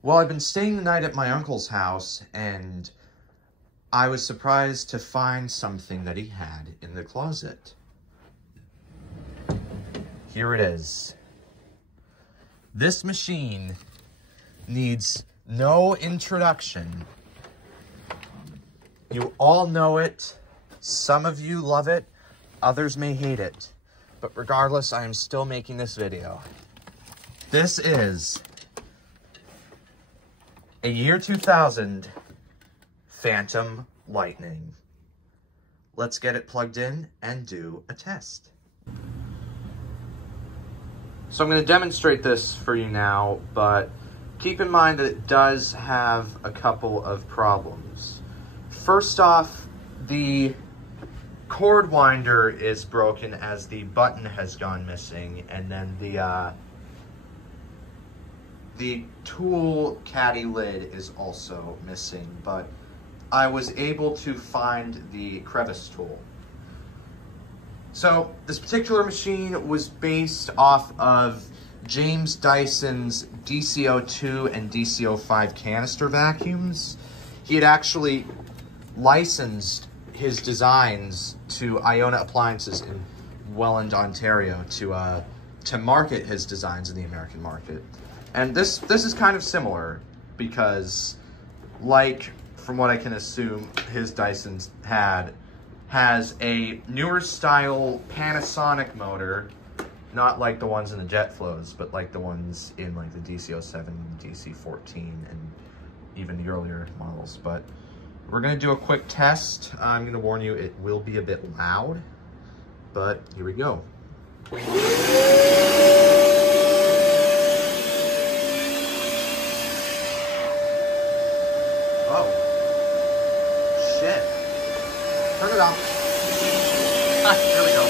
Well, I've been staying the night at my uncle's house, and I was surprised to find something that he had in the closet. Here it is. This machine needs no introduction. You all know it. Some of you love it. Others may hate it. But regardless, I am still making this video. This is a year 2000 Fantom Lightning. Let's get it plugged in and do a test. So I'm going to demonstrate this for you now, but keep in mind that it does have a couple of problems. First off, the cord winder is broken as the button has gone missing, and then the tool caddy lid is also missing, but I was able to find the crevice tool. So this particular machine was based off of James Dyson's DC02 and DC05 canister vacuums. He had actually licensed his designs to Iona Appliances in Welland, Ontario to market his designs in the American market. And this is kind of similar because, like, from what I can assume his Dyson's has a newer style Panasonic motor, not like the ones in the jet flows, but like the ones in like the DC07, DC14, and even the earlier models. But we're gonna do a quick test. I'm gonna warn you, it will be a bit loud, but here we go. Oh, shit. Turn it off. There we go.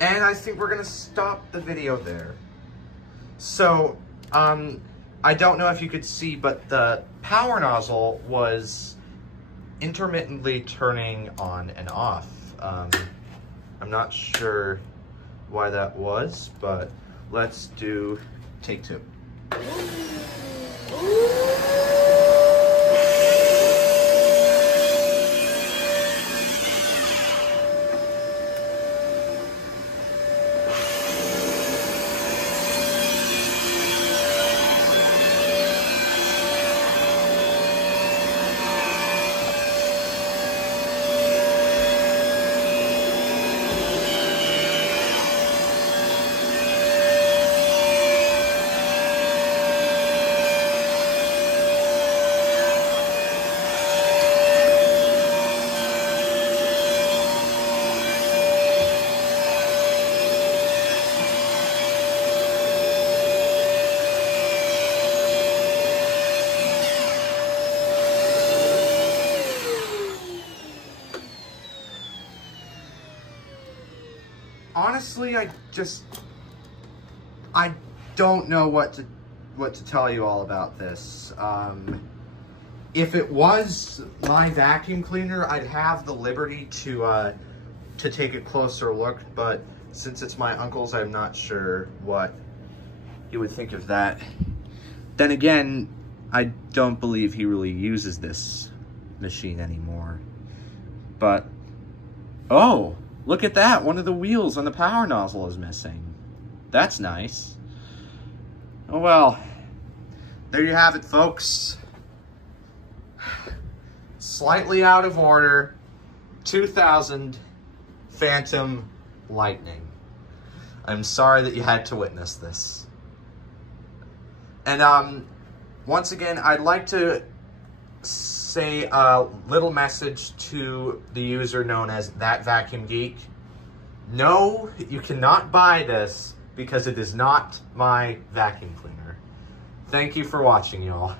And I think we're gonna stop the video there. So, I don't know if you could see, but the power nozzle was intermittently turning on and off. I'm not sure why that was, but let's do take two. Honestly, I don't know what to tell you all about this. If it was my vacuum cleaner, I'd have the liberty to take a closer look, but since it's my uncle's, I'm not sure what he would think of that. Then again, I don't believe he really uses this machine anymore. But, oh! Look at that, one of the wheels on the power nozzle is missing. That's nice. Oh well, there you have it, folks. Slightly out of order, 2000 Fantom Lightning. I'm sorry that you had to witness this. And once again, I'd like to say a little message to the user known as That Vacuum Geek. No, you cannot buy this because it is not my vacuum cleaner. Thank you for watching, y'all.